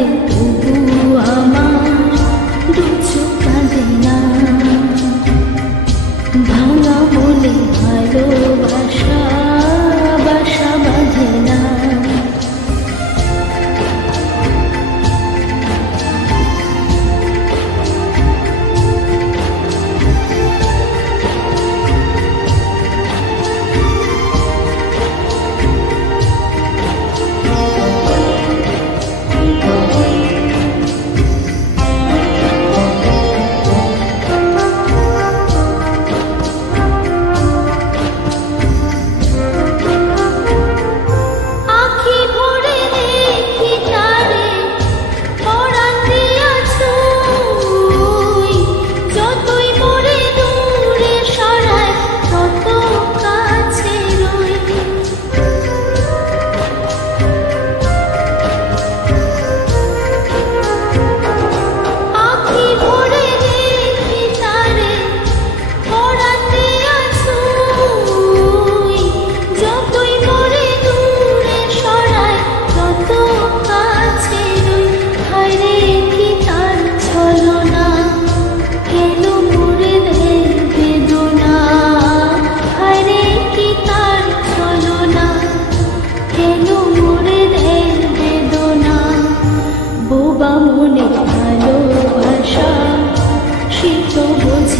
কাঁদে তবু আমার দু ভাঙা বলে ভালোবাসা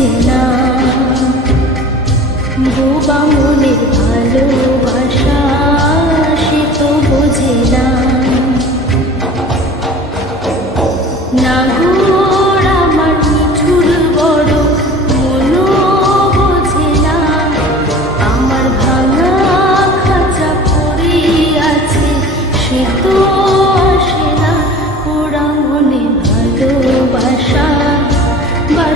বোঝে না। বোবা মনের ভালোবাসা